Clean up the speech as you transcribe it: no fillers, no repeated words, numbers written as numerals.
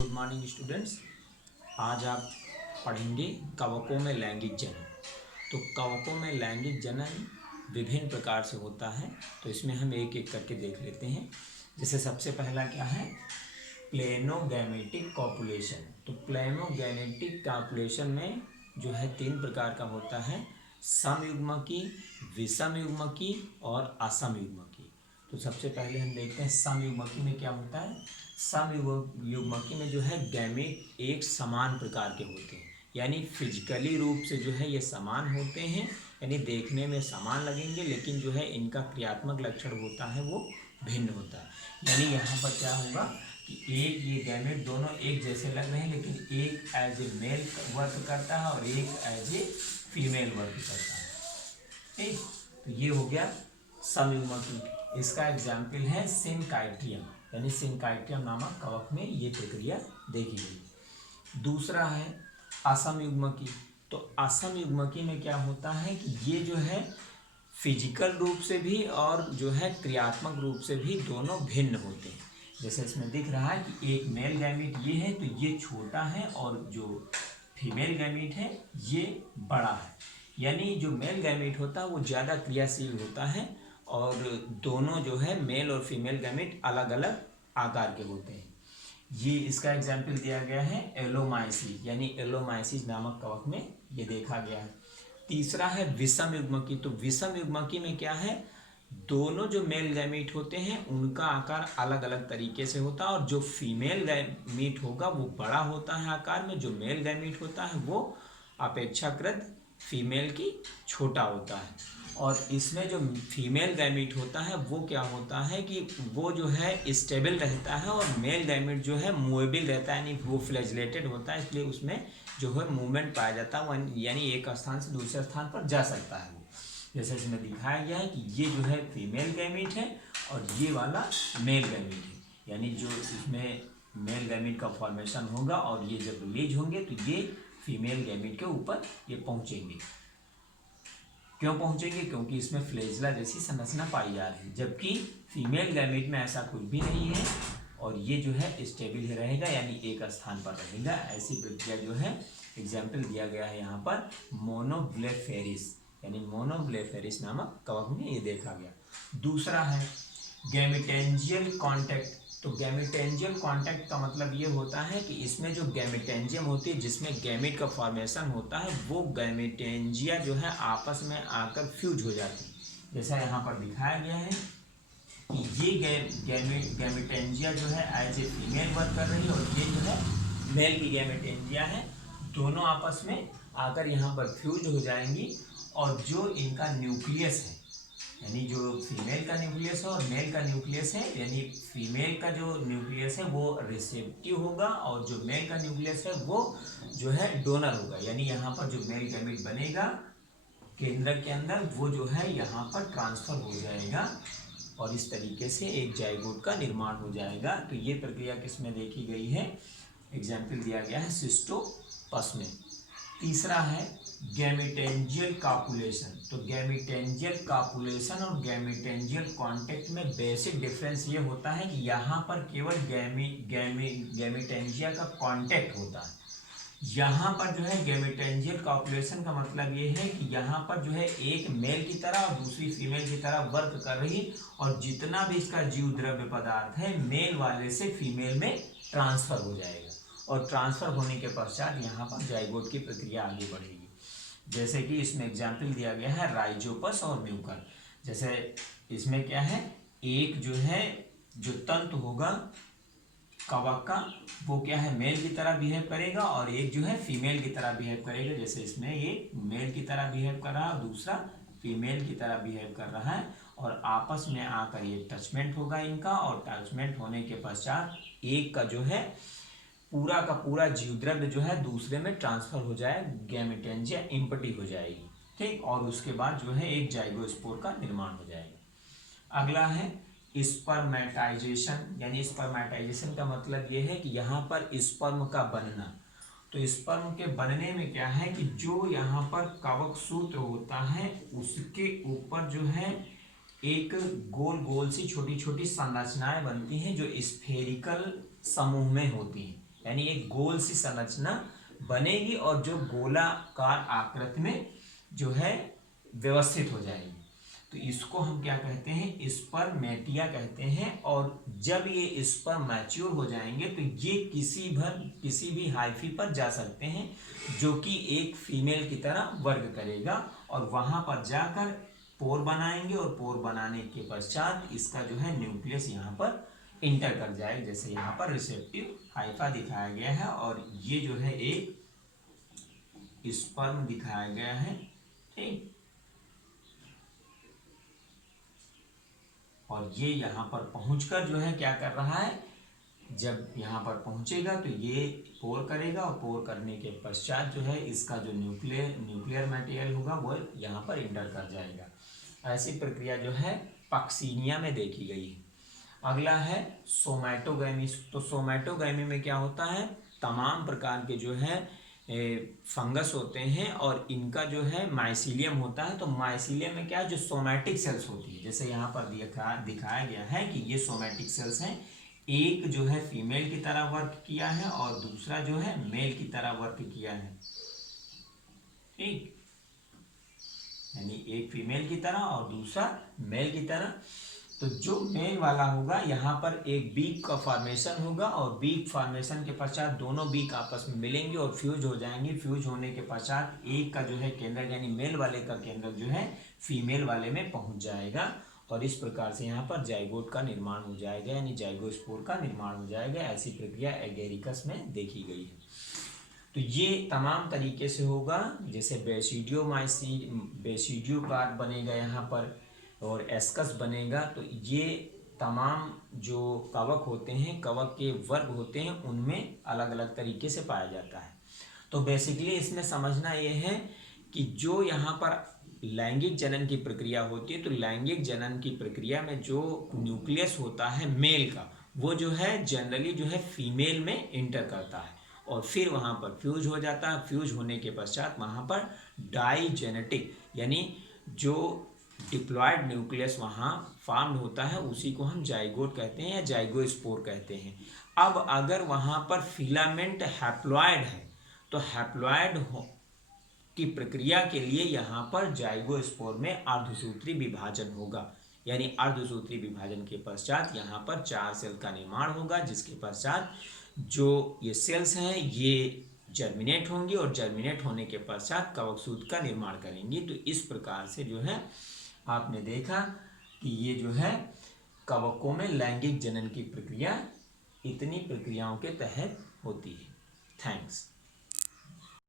Good morning students. आज आप पढ़ेंगे कवकों में लैंगिक जनन। तो कवकों में लैंगिक जनन विभिन्न प्रकार से होता है, तो इसमें हम एक एक करके देख लेते हैं। जैसे सबसे पहला क्या है, प्लेनोगैमेटिक कॉपुलेशन। तो प्लेनोगैमेटिक कॉपुलेशन में जो है तीन प्रकार का होता है, समयुग्मकी, विषमयुग्मकी और असमयुग्मकी। तो सबसे पहले हम देखते हैं समयुग्मकी में क्या होता है। समयुग्मकी में जो है गैमेट एक समान प्रकार के होते हैं, यानी फिजिकली रूप से जो है ये समान होते हैं, यानी देखने में समान लगेंगे, लेकिन जो है इनका क्रियात्मक लक्षण होता है वो भिन्न होता है। यानी यहाँ पर क्या होगा कि एक ये गैमेट दोनों एक जैसे लग रहे हैं, लेकिन एक एज ए मेल वर्क करता है और एक एज ए फीमेल वर्क करता है। ठीक, तो ये हो गया समयुग्मकी। इसका एग्जाम्पल है सिनकाइट्रियम, यानी सिनकाइट्रियम नामक कवक में ये प्रक्रिया देखी गई। दूसरा है असमयुग्मकी। तो असमयुग्मकी में क्या होता है कि ये जो है फिजिकल रूप से भी और जो है क्रियात्मक रूप से भी दोनों भिन्न होते हैं। जैसे इसमें दिख रहा है कि एक मेल गैमीट ये है, तो ये छोटा है, और जो फीमेल गैमीट है ये बड़ा है। यानी जो मेल गैमीट होता है वो ज़्यादा क्रियाशील होता है, और दोनों जो है मेल और फीमेल गैमीट अलग अलग आकार के होते हैं। ये इसका एग्जाम्पल दिया गया है एलोमाइसिस, यानी एलोमाइसिस नामक कवक में ये देखा गया है। तीसरा है विषम युग्मकी। तो विषम युग्मकी में क्या है, दोनों जो मेल गैमीट होते हैं उनका आकार अलग अलग तरीके से होता है, और जो फीमेल गैमीट होगा वो बड़ा होता है आकार में, जो मेल गैमीट होता है वो अपेक्षाकृत फीमेल की छोटा होता है। और इसमें जो फीमेल गैमीट होता है वो क्या होता है कि वो जो है स्टेबल रहता है, और मेल गैमीट जो है मूवेबल रहता है, यानी वो फ्लैजिलेटेड होता है, इसलिए उसमें जो है मूवमेंट पाया जाता है, यानी एक स्थान से दूसरे स्थान पर जा सकता है वो। जैसे इसमें दिखाया गया है कि ये जो है फीमेल गैमीट है और ये वाला मेल गैमीट है, यानी जो इसमें मेल गैमीट का फॉर्मेशन होगा और ये जब रिलीज होंगे तो ये फीमेल गैमीट के ऊपर ये पहुंचेंगे। क्यों पहुंचेंगे? क्योंकि इसमें फ्लैजिला जैसी संरचना पाई जा रही है, जबकि फीमेल गैमीट में ऐसा कुछ भी नहीं है, और ये जो है स्टेबल ही रहेगा, यानी एक स्थान पर रहेगा। ऐसी प्रक्रिया जो है एग्जाम्पल दिया गया है यहाँ पर मोनोब्लेफेरिस, यानी मोनोब्लेफेरिस नामक कवक में ये देखा गया। दूसरा है गैमेटेंजियल कॉन्टैक्ट। तो गैमेटेंजियल कॉन्टैक्ट का मतलब ये होता है कि इसमें जो गैमेटेंजियम होती है, जिसमें गैमेट का फॉर्मेशन होता है, वो गैमेटेंजिया जो है आपस में आकर फ्यूज हो जाती है। जैसा यहाँ पर दिखाया गया है कि ये गैमेटेंजिया जो है एज ए फीमेल वर्क कर रही है, और ये जो है मेल की गैमेटेंजिया है, दोनों आपस में आकर यहाँ पर फ्यूज हो जाएंगी। और जो इनका न्यूक्लियस है, यानी जो फीमेल का न्यूक्लियस है और मेल का न्यूक्लियस है, यानी फीमेल का जो न्यूक्लियस है वो रिसेप्टिव होगा, और जो मेल का न्यूक्लियस है वो जो है डोनर होगा। यानी यहाँ पर जो मेल गैमीट बनेगा केंद्र के अंदर, वो जो है यहाँ पर ट्रांसफर हो जाएगा, और इस तरीके से एक जाइगोट का निर्माण हो जाएगा। तो ये प्रक्रिया किसमें देखी गई है, एग्जाम्पल दिया गया है सिस्टोपस में। तीसरा है गैमेटेंजियल कॉपुलेशन। तो गैमेटेंजियल कॉपुलेशन और गैमेटेंजियल कॉन्टैक्ट में बेसिक डिफरेंस ये होता है कि यहाँ पर केवल गैमेटेंजिया का कॉन्टैक्ट होता है। यहाँ पर जो है गैमेटेंजियल कॉपुलेशन का मतलब ये है कि यहाँ पर जो है एक मेल की तरह और दूसरी फीमेल की तरह वर्क कर रही, और जितना भी इसका जीव द्रव्य पदार्थ है मेल वाले से फीमेल में ट्रांसफर हो जाएगा, और ट्रांसफर होने के पश्चात यहाँ पर जाइगोट की प्रक्रिया आगे बढ़ेगी। जैसे कि इसमें एग्जाम्पल दिया गया है राइजोपस और म्यूकर। जैसे इसमें क्या है, एक जो है जो तंतु होगा कवक का, वो क्या है मेल की तरह बिहेव करेगा, और एक जो है फीमेल की तरह बिहेव करेगा। जैसे इसमें ये मेल की तरह बिहेव कर रहा है और दूसरा फीमेल की तरह बिहेव कर रहा है, और आपस में आकर ये टचमेंट होगा इनका, और टचमेंट होने के पश्चात एक का जो है पूरा का पूरा जीवद्रव्य जो है दूसरे में ट्रांसफर हो जाए, गैमेटेंजिया इम्पटी हो जाएगी। ठीक, और उसके बाद जो है एक जाइगोस्पोर का निर्माण हो जाएगा। अगला है स्पर्मेटाइजेशन, यानी स्पर्मेटाइजेशन का मतलब ये है कि यहाँ पर स्पर्म का बनना। तो स्पर्म के बनने में क्या है कि जो यहाँ पर कवक सूत्र होता है उसके ऊपर जो है एक गोल गोल सी छोटी छोटी संरचनाएं बनती हैं, जो स्फेरिकल समूह में होती हैं। यानी एक गोल सी संरचना बनेगी और जो गोलाकार आकृति में जो है व्यवस्थित हो जाएगी। तो इसको हम क्या कहते हैं, स्पर्मेटिया कहते हैं। और जब ये स्पर्म मैच्योर हो जाएंगे तो ये किसी भी हाइफी पर जा सकते हैं जो कि एक फीमेल की तरह वर्क करेगा और वहां पर जाकर पोर बनाएंगे और पोर बनाने के पश्चात इसका जो है न्यूक्लियस यहाँ पर इंटर कर जाएगा। जैसे यहाँ पर रिसेप्टिव हाइफा दिखाया गया है और ये जो है एक स्पर्म दिखाया गया है, ठीक। और ये यहाँ पर पहुंचकर जो है क्या कर रहा है, जब यहाँ पर पहुंचेगा तो ये पोर करेगा और पोर करने के पश्चात जो है इसका जो न्यूक्लियर मटेरियल होगा वो यहाँ पर इंटर कर जाएगा। ऐसी प्रक्रिया जो है पक्सीनिया में देखी गई है। अगला है सोमैटोगैमी। तो सोमैटोगैमी में क्या होता है, तमाम प्रकार के जो है फंगस होते हैं और इनका जो है माइसीलियम होता है। तो माइसीलियम में क्या है, जो सोमैटिक सेल्स होती है, जैसे यहाँ पर दिखाया गया है कि ये सोमैटिक सेल्स हैं। एक जो है फीमेल की तरह वर्क किया है और दूसरा जो है मेल की तरह वर्क किया है, ठीक। यानी एक फीमेल की तरह और दूसरा मेल की तरह। तो जो मेल वाला होगा यहाँ पर एक बीक का फॉर्मेशन होगा और बीक फॉर्मेशन के पश्चात दोनों बीक आपस में मिलेंगे और फ्यूज हो जाएंगे। फ्यूज होने के पश्चात एक का जो है केंद्र यानी मेल वाले का केंद्र जो है फीमेल वाले में पहुंच जाएगा और इस प्रकार से यहाँ पर जाइगोट का निर्माण हो जाएगा, यानी जाइगोस्पोर का निर्माण हो जाएगा। ऐसी प्रक्रिया एगेरिकस में देखी गई है। तो ये तमाम तरीके से होगा, जैसे बेसिडियो कार्ड बनेगा यहाँ पर और एस्कस बनेगा। तो ये तमाम जो कवक होते हैं, कवक के वर्ग होते हैं, उनमें अलग अलग तरीके से पाया जाता है। तो बेसिकली इसमें समझना ये है कि जो यहाँ पर लैंगिक जनन की प्रक्रिया होती है, तो लैंगिक जनन की प्रक्रिया में जो न्यूक्लियस होता है मेल का, वो जो है जनरली जो है फीमेल में इंटर करता है और फिर वहाँ पर फ्यूज हो जाता है। फ्यूज होने के पश्चात वहाँ पर डाइजेनेटिक यानी जो डिप्लॉयड न्यूक्लियस वहाँ फॉर्म्ड होता है, उसी को हम जाइगोट कहते हैं या जाइगोस्पोर कहते हैं। अब अगर वहाँ पर फिलामेंट हैप्लॉयड है तो हैप्लॉयड की प्रक्रिया के लिए यहाँ पर जाइगोस्पोर में अर्धसूत्री विभाजन होगा, यानी अर्धसूत्री विभाजन के पश्चात यहाँ पर 4 सेल का निर्माण होगा, जिसके पश्चात जो ये सेल्स हैं ये जर्मिनेट होंगी और जर्मिनेट होने के पश्चात कवकसूत्र का निर्माण करेंगी। तो इस प्रकार से जो है आपने देखा कि ये जो है कवकों में लैंगिक जनन की प्रक्रिया इतनी प्रक्रियाओं के तहत होती है। थैंक्स।